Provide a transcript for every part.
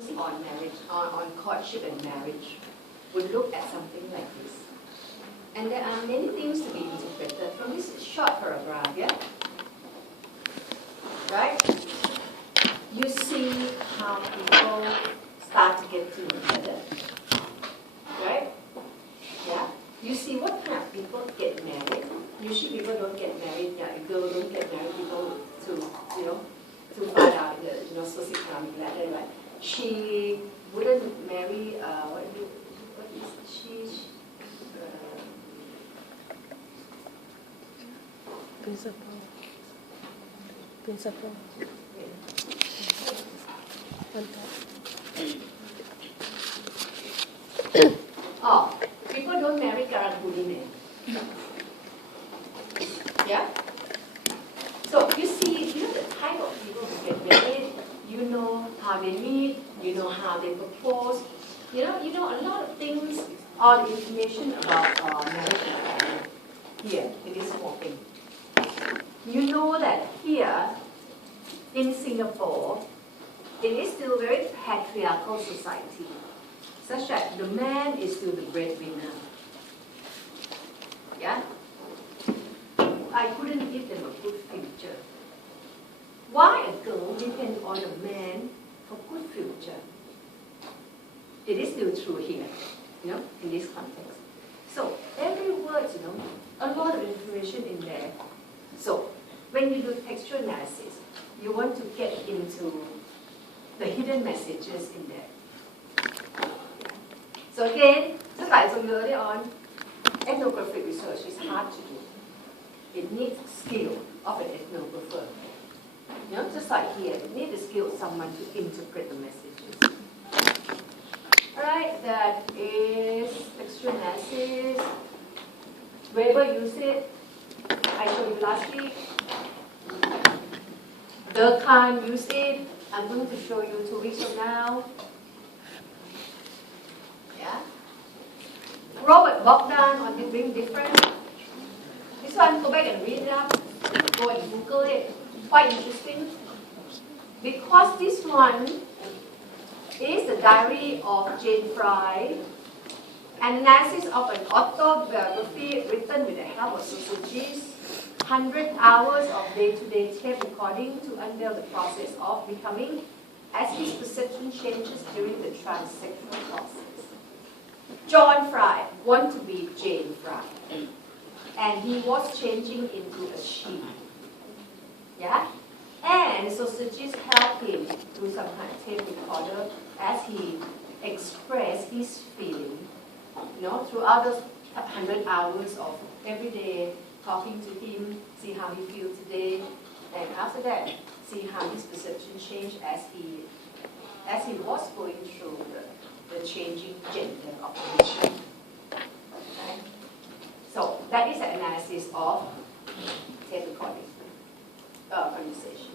on marriage, on courtship and marriage, would look at something like this. And there are many things to be interpreted from this short paragraph, yeah? Right? You see how people start to get to know each other. Right? Yeah? You see what kind of people get married. Usually people don't get married, yeah, girls don't get married, people too far down in the socioeconomic ladder, right? She wouldn't marry, what is she? Principal. Oh, people don't marry karang kuli men. Yeah? So you see, the type of people who get married, you know how they meet, you know how they propose, you know a lot of things, all the information about marriage and family here in this small thing. You know that here in Singapore, it is still a very patriarchal society, such that the man is still the breadwinner. Yeah? I couldn't give them a good future. Why a girl depends on a man for good future? It is still true here, in this context. So every word, a lot of information in there. So when you do textual analysis, you want to get into the hidden messages in there. So again, just like I told you earlier on, ethnographic research is hard to do. It needs skill of an ethnographer. Just like here, it needs the skill of someone to interpret the messages. Alright, that is textual analysis. Weber used it. I showed you last week. Durkheim used it. I'm going to show you 2 weeks from now. Yeah? Robert Bogdan on the Being Different. This one, go back and read it up. Go and Google it. Quite interesting. Because this one is the diary of Jane Fry, an analysis of an autobiography written with the help of sociologists, 100 hours of day-to-day tape recording to unveil the process of becoming as his perception changes during the transsexual process. John Fry wanted to be Jane Fry, and he was changing into a she. Yeah? And sociologists helped him through some kind of tape recorder as he expressed his feeling, throughout those 100 hours of every day talking to him, see how he feels today, and after that, see how his perception changed as he was going through the changing gender of the mission. Okay? So that is an analysis of tape recording conversation.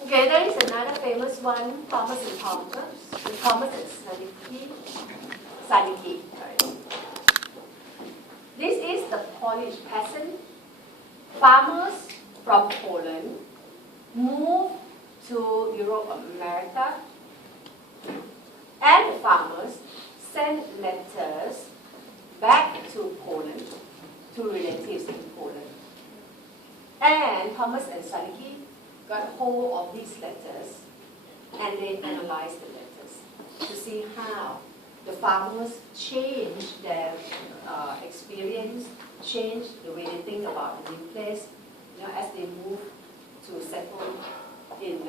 Okay, there is another famous one, Thomas and Sanicki. This is the Polish peasant. Farmers from Poland moved to Europe, America, and the farmers sent letters back to Poland, to relatives in Poland. And Thomas and Sanicki got hold of these letters and they analyzed the letters to see how the farmers changed their experience, changed the way they think about the new place, as they move to settle in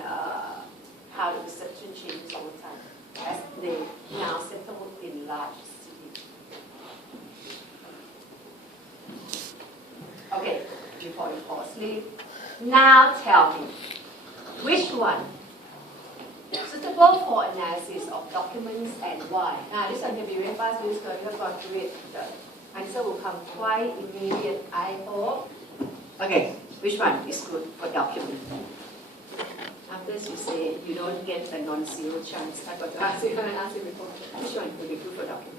how the perception changes over time, as they now settle in large cities. Okay, before you fall asleep, now tell me, which one suitable for analysis of documents and why? Now this one can be very fast because you have gone through it. The answer will come quite immediate, I hope. Okay, which one is good for document? After you say you don't get a non-zero chance, I got to ask you before. Which one will be good for document?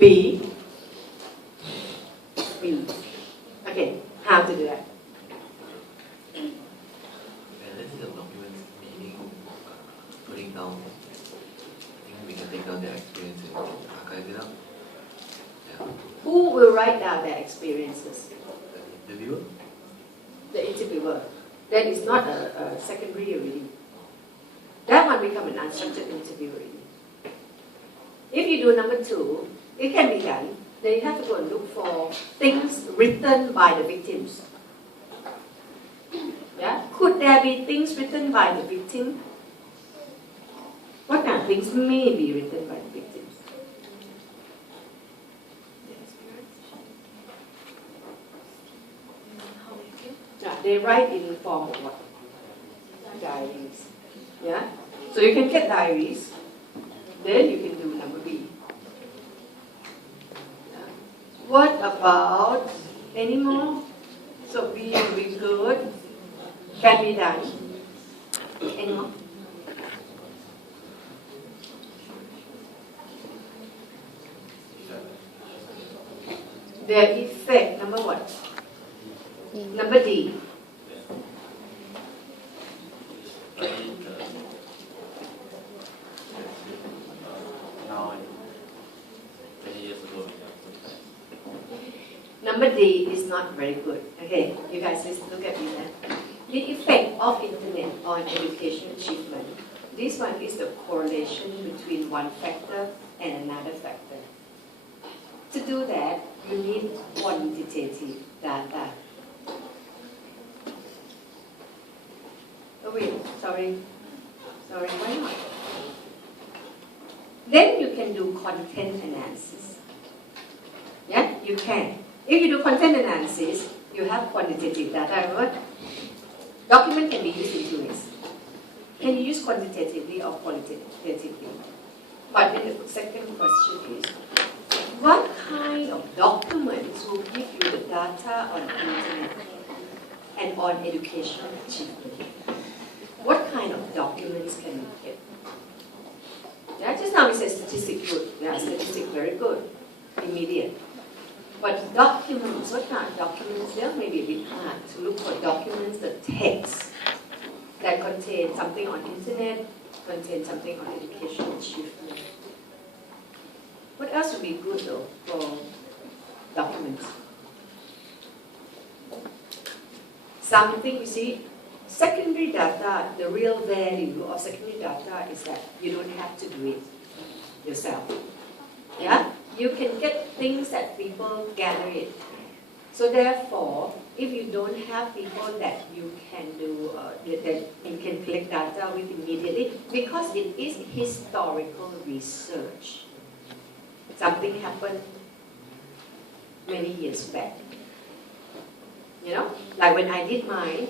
B. B. Okay, how to do that? Analysis of documents, meaning putting down. I think we can take down their experience and archive it up. Yeah. Who will write down their experiences? The interviewer? The interviewer. That is not a secondary already. That one become an unstructured interview already. If you do number 2, it can be done. Then you have to go and look for things written by the victims. Yeah? Could there be things written by the victim? What kind of things may be written by the victims? Yeah, they write in the form of what? Diaries. Yeah? So you can get diaries, then you can do number B. Yeah. What about any more? So B will be good. Can be done. Any more? Their effect, number what? Number D. Number D is not very good. Okay, you guys just look at me then. The effect of internet on education achievement. This one is the correlation between one factor and another factor. To do that, you need quantitative data. Oh wait, sorry, why not? Then you can do content analysis. Yeah, you can. If you do content analysis, you have quantitative data. Remember, document can be used in 2 ways. Can you use quantitatively or qualitatively? But then the second question is, what kind of documents will give you the data on internet and on educational achievement? What kind of documents can you get? Yeah, just now we said statistic good. Yeah, statistic very good, immediate. But documents, what kind of documents? There may be a bit hard to look for documents, the text that contain something on internet, contain something on educational achievement. What else would be good though for documents? Something, you see, secondary data, the real value of secondary data is that you don't have to do it yourself. Yeah? You can get things that people gather it. So therefore, if you don't have people that you can do, that you can collect data with immediately, because it is historical research. Something happened many years back. You know, like when I did mine,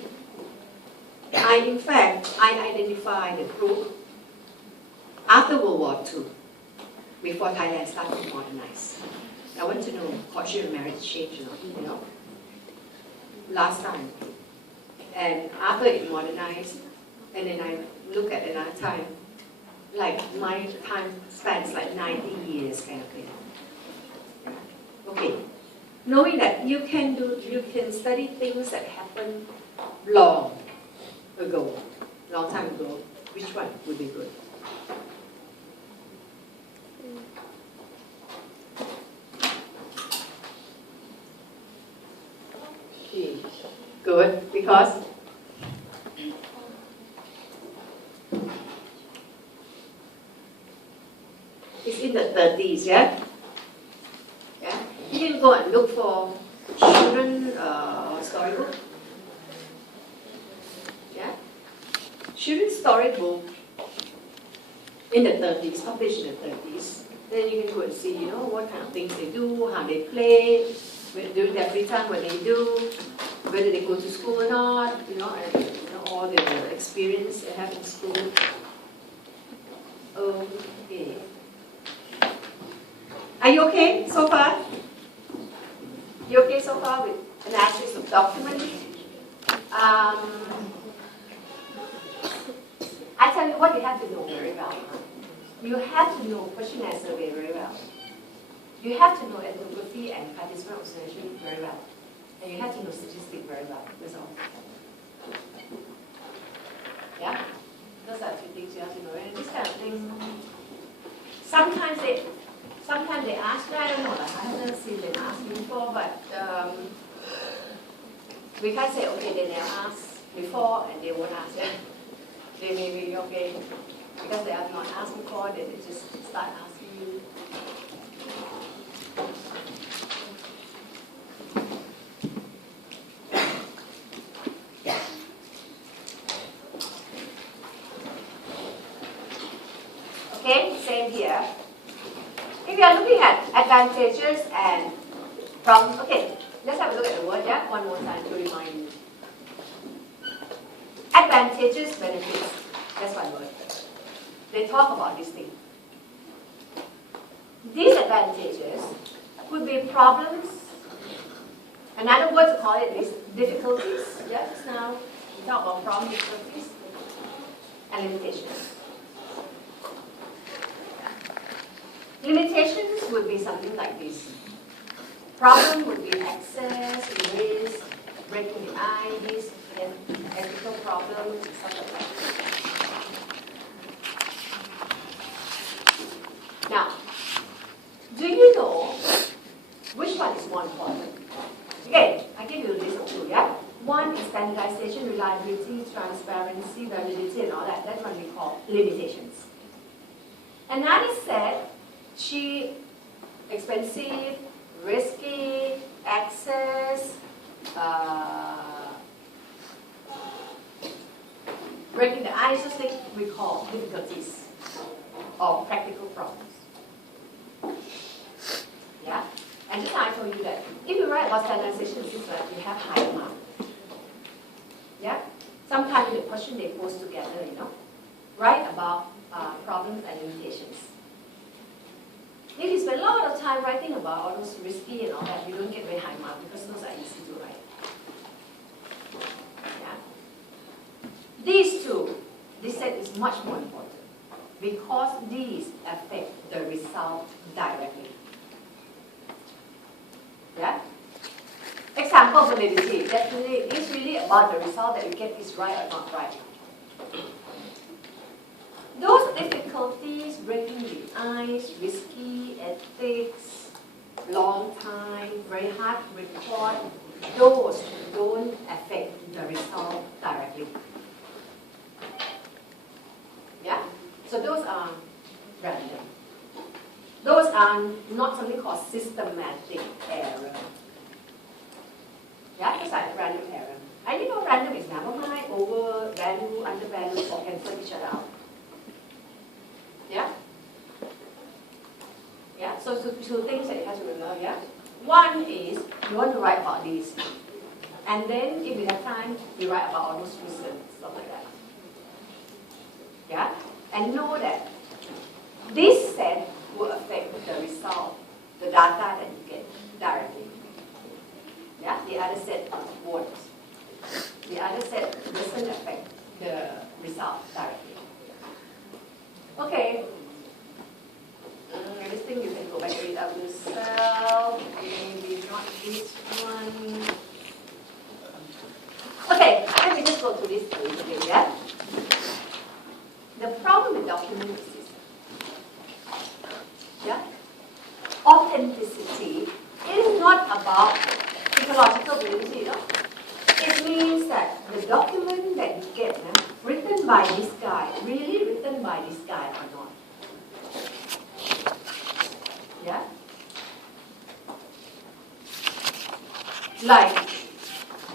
in fact, I identified the group after World War II, before Thailand started to modernize. I want to know courtship and marriage changed, you know, last time. And after it modernized, and then I look at another time, like my time spans like 90 years kind of thing. Okay, knowing that you can study things that happened long time ago, which one would be good? Okay, good, because it's in the 30s, yeah? Yeah? You can go and look for children storybook. Yeah? Children's storybook in the 30s, published in the 30s. Then you can go and see, you know, what kind of things they do, how they play, during their free time, what they do, whether they go to school or not, you know, and you know, all the experience they have in school. Okay. Are you okay so far? You okay so far with analysis of documents? I tell you what you have to know very well. You have to know questionnaire survey very well. You have to know ethnography and participant observation very well. And you have to know statistics very well. That's all. Yeah? Those are two things you have to know. And this kind of thing, sometimes they ask me, I don't know, like, I haven't seen them ask me before, but we can't say, okay, they never asked before and they won't ask it. They may be okay, because they have not asked before, they just start asking you. Okay, same here. If you are looking at advantages and problems, okay, let's have a look at the word, yeah, one more time to remind you. Advantages, benefits, that's one word. They talk about this thing. Disadvantages could be problems. Another word to call it is difficulties. Yeah, just now we talk about problems, difficulties, and limitations. Limitations would be something like this. Problem would be access, risk, breaking the ice, and ethical problems, stuff like that. Now, do you know which one is more important? Okay, I give you a list of two, yeah? One is standardization, reliability, transparency, validity, and all that. That's what we call limitations. Another said, cheap, expensive, risky, access, breaking the ice, just like we call difficulties or practical problems. Yeah? And just I told you that if you write about standardization, it's like you have high mark. Yeah? Sometimes the question they pose together, you know, write about problems and limitations. If you spend a lot of time writing about all those risky and all that, you don't get very high mark because those are easy to write. Yeah? These two, this set is much more important because these affect the result directly. Yeah? Example, validity. Definitely, it's really about the result that you get is right or not right. Those difficulties, breaking the ice, risky, ethics, long time, very hard to report, those don't affect the result directly. Yeah? So those are random. Those are not something called systematic error. Yeah, those are random error. And you know random is never mind, over, value, undervalue, or cancel each other out. Yeah? Yeah, so two things that you have to remember, yeah? One is, you want to write about this. And then, if you have time, you write about all those reasons, stuff like that. Yeah? And know that this set will affect the result, the data that you get directly. Yeah? The other set won't. The other set doesn't affect the result directly. Okay. This thing you can go back and read out yourself. Maybe not this one. Okay, let me just go through this a little bit, yeah? The problem with document is this. Yeah? Authenticity is not about ecological validity, you know? It means that the document that you get, written by this guy, really written by this guy or not. Yeah? Like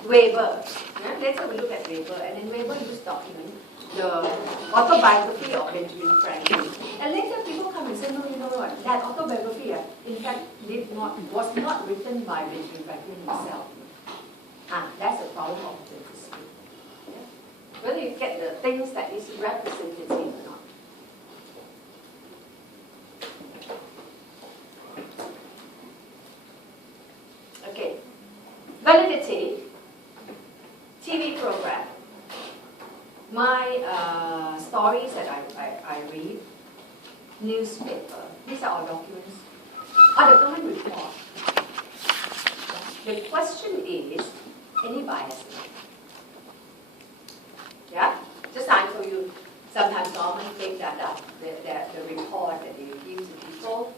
Weber. Yeah? Later we look at Weber, and then Weber used document the autobiography of Benjamin Franklin. And later people come and say, no, you know what, that autobiography, in fact, was not written by Benjamin Franklin himself. That's the problem of authenticity. Yeah? Whether you get the things that is representative or not. Okay. Validity, TV program. My stories that I read, newspaper. These are all documents. or the government report. The question is, any bias in it? Yeah? Just I told you, sometimes government think that the report that they give to people,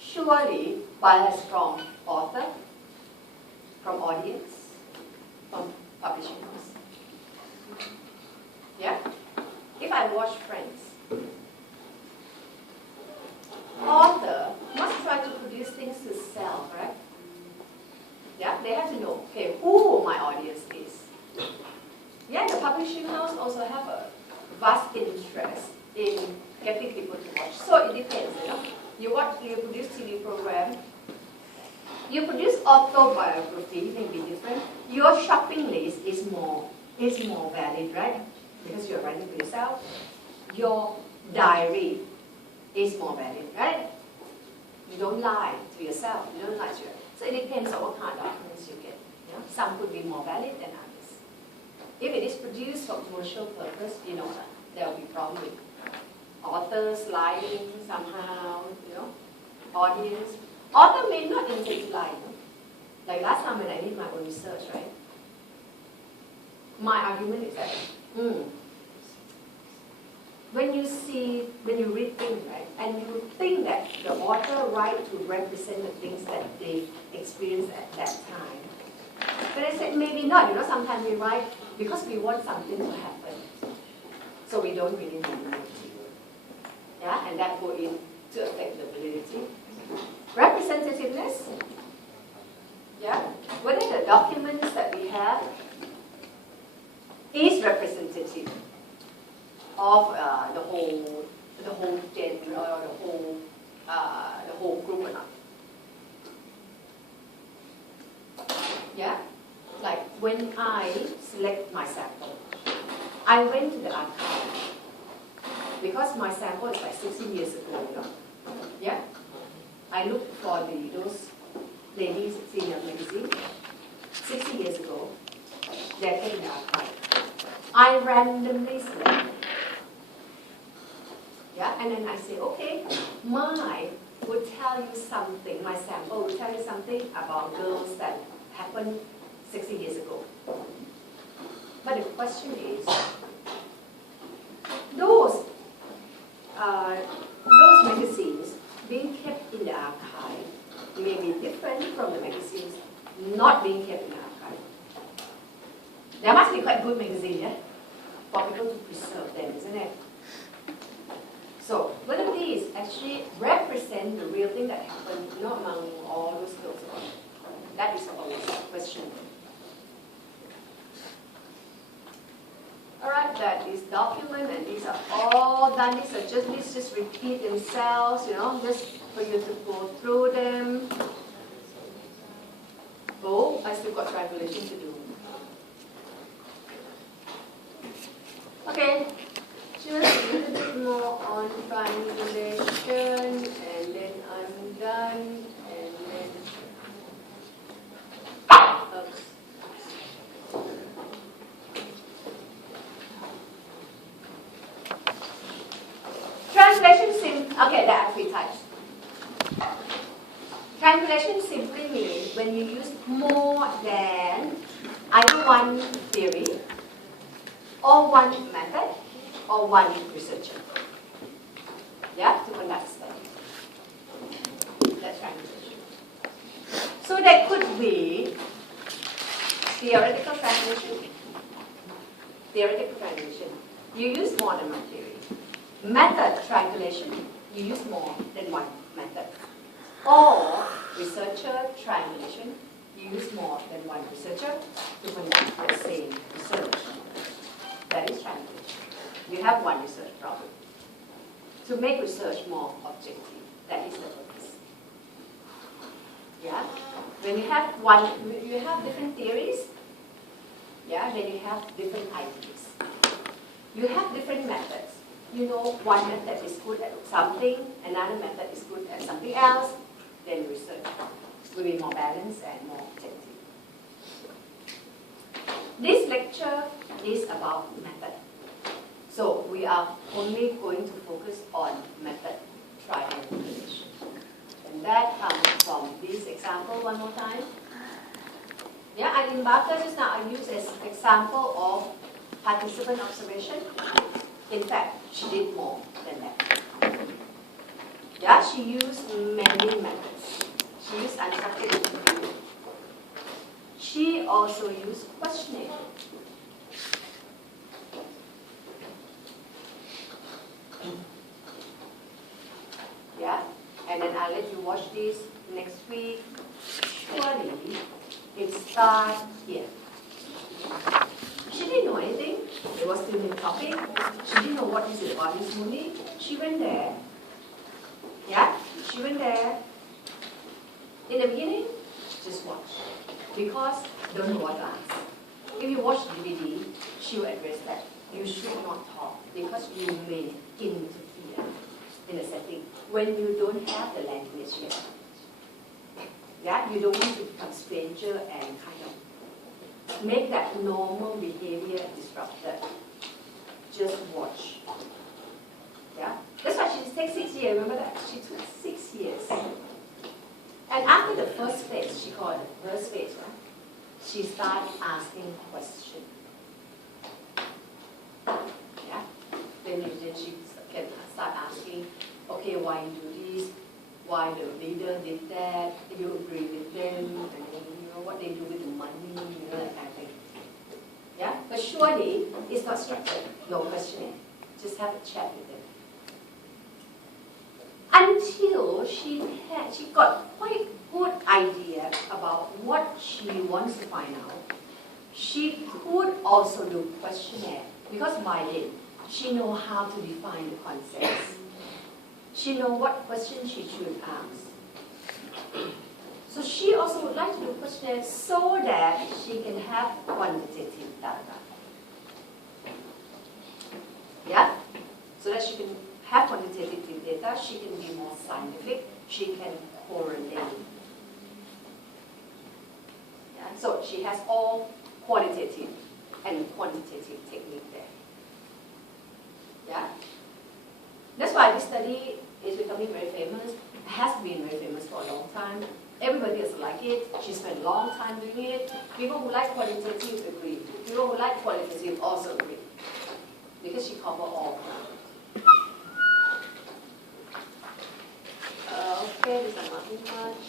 surely bias from author, from audience, from publishing house. Yeah? If I watch Friends, author must try to produce things to sell, correct? Yeah, they have to know, okay, who my audience is. Yeah, the publishing house also have a vast interest in getting people to watch. So it depends, You produce TV program, you produce autobiography, maybe different. Your shopping list is more valid, right? Because you're writing for yourself. Your diary is more valid, right? You don't lie to yourself. You don't lie to yourself. So it depends on what kind of documents you get. Some could be more valid than others. If it is produced for commercial purpose, there will be problem with authors lying somehow, audience. Author may not intend to lie. Like last time when I did my own research, right? My argument is that when you read things, right, and you think that the author write to represent the things that they experienced at that time. But I said maybe not, sometimes we write because we want something to happen. So we don't really need the material. Yeah, and that go in to affect the validity. Representativeness. Yeah, whether the documents that we have is representative of the whole gen or the whole group or not. Yeah, like when I select my sample, I went to the archive because my sample is like 16 years ago. Yeah, I looked for those ladies in a magazine 60 years ago. They're in the archive. I randomly select. Yeah, and then I say, okay, mine would tell you something, my sample would tell you something about girls that happened 60 years ago. But the question is, those magazines being kept in the archive may be different from the magazines not being kept in the archive. There must be quite good magazine, yeah, for people to preserve them, isn't it? So whether these actually represent the real thing that happened, among all those girls, that is always a question. All right, that is document, and these are all done. These just repeat themselves, just for you to go through them. Oh, I still got triangulation to do. Okay. Just a little bit more on triangulation, and then I'm done, and then oops. Triangulation okay, there are 3 types. Triangulation simply means when you use more than either one theory or one method or one researcher. Yeah, to conduct study. That's triangulation. So that could be theoretical triangulation. Theoretical triangulation. You use more than one theory. Method triangulation. You use more than one method. Or researcher triangulation. You use more than one researcher to conduct the same research. That is triangulation. You have one research problem. To make research more objective, that is the purpose. Yeah? When you have different theories, yeah, then you have different ideas. You have different methods. One method is good at something, another method is good at something else, then research will be more balanced and more objective. This lecture is about method. So we are only going to focus on method triangulation. The And that comes from this example one more time. Yeah, Eileen Barker just now I used as example of participant observation. In fact, she did more than that. Yeah, she used many methods. She used unstructured interview. She also used questioning. Yeah, and then I'll let you watch this next week. Surely, it starts here. She didn't know anything. It was still new topic. She didn't know what is it body smoothing. She went there. Yeah, she went there. In the beginning, just watch. Because don't know what to ask. If you watch the DVD, she will address that. You should not talk because you may interfere in a setting when you don't have the language yet. Yeah, you don't want to become stranger and kind of make that normal behavior disrupted. Just watch. Yeah, that's why she takes 6 years. Remember that? She took 6 years. And after the first phase, she called it the first phase, right? She started asking questions. Yeah? Then she can start asking, okay, why you do this? Why the leader did that? Do you agree with them? And you know what they do with the money, you know, that kind of thing. Yeah? But surely it's not structured, no questioning. Just have a chat with them. Until she got quite good idea about what she wants to find out. She could also do questionnaire because by then she know how to define the concepts. She know what questions she should ask. So she also would like to do questionnaire so that she can have quantitative data. Yeah? So that she can have quantitative data, she can be more scientific, she can correlate. Yeah? So she has all qualitative and quantitative technique there. Yeah? That's why this study is becoming very famous. It has been very famous for a long time. Everybody has liked it. She spent a long time doing it. People who like qualitative agree. People who like qualitative also agree. Because she covered all ground. Okay, these are nothing much.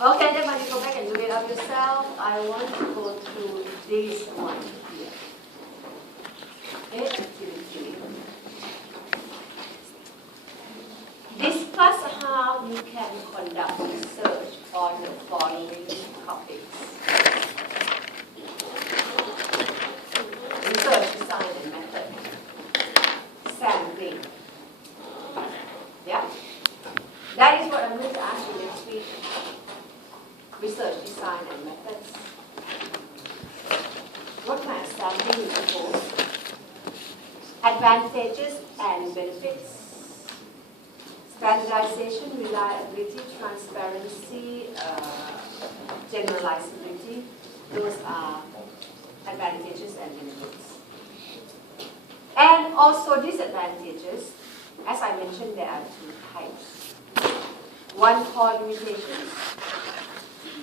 Okay, then when you go back and do it up yourself, I want to go through this one here. Okay, activity. Discuss how you can conduct research on the following topics. Research design and method. Sampling. Yeah? That is what I'm going to ask you next week. Research design and methods. What kind of sampling you propose? Advantages and benefits. Standardization, reliability, transparency, generalizability. Those are advantages and benefits. And also disadvantages. As I mentioned, there are 2 types. One called limitations.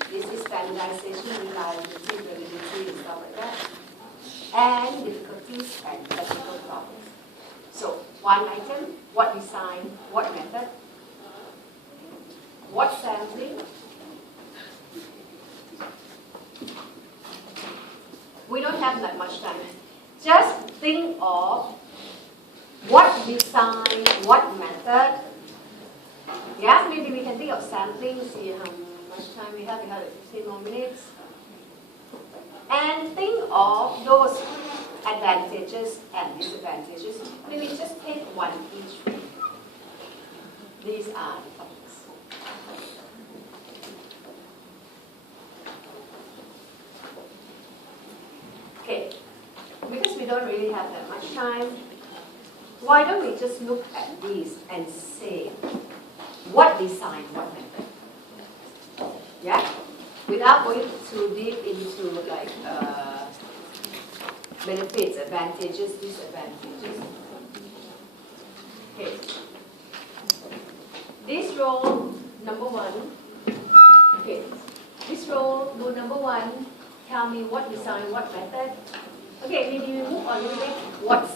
This is standardization, reliability, validity, and stuff like that. And difficulties and practical problems. So, one item, what design, what method, what sampling. We don't have that much time. Just think of what design, what method. Yeah, maybe we can think of sampling, see how much time we have. We have 15 more minutes. And think of those advantages and disadvantages. Maybe just take one each. These are the topics. Okay, because we don't really have that much time, why don't we just look at these and say, what design, what method? Yeah? Without going too deep into like benefits, advantages, disadvantages. Okay. This row number 1. Okay. This row number 1. Tell me what design, what method. Okay, maybe we move on a little bit. What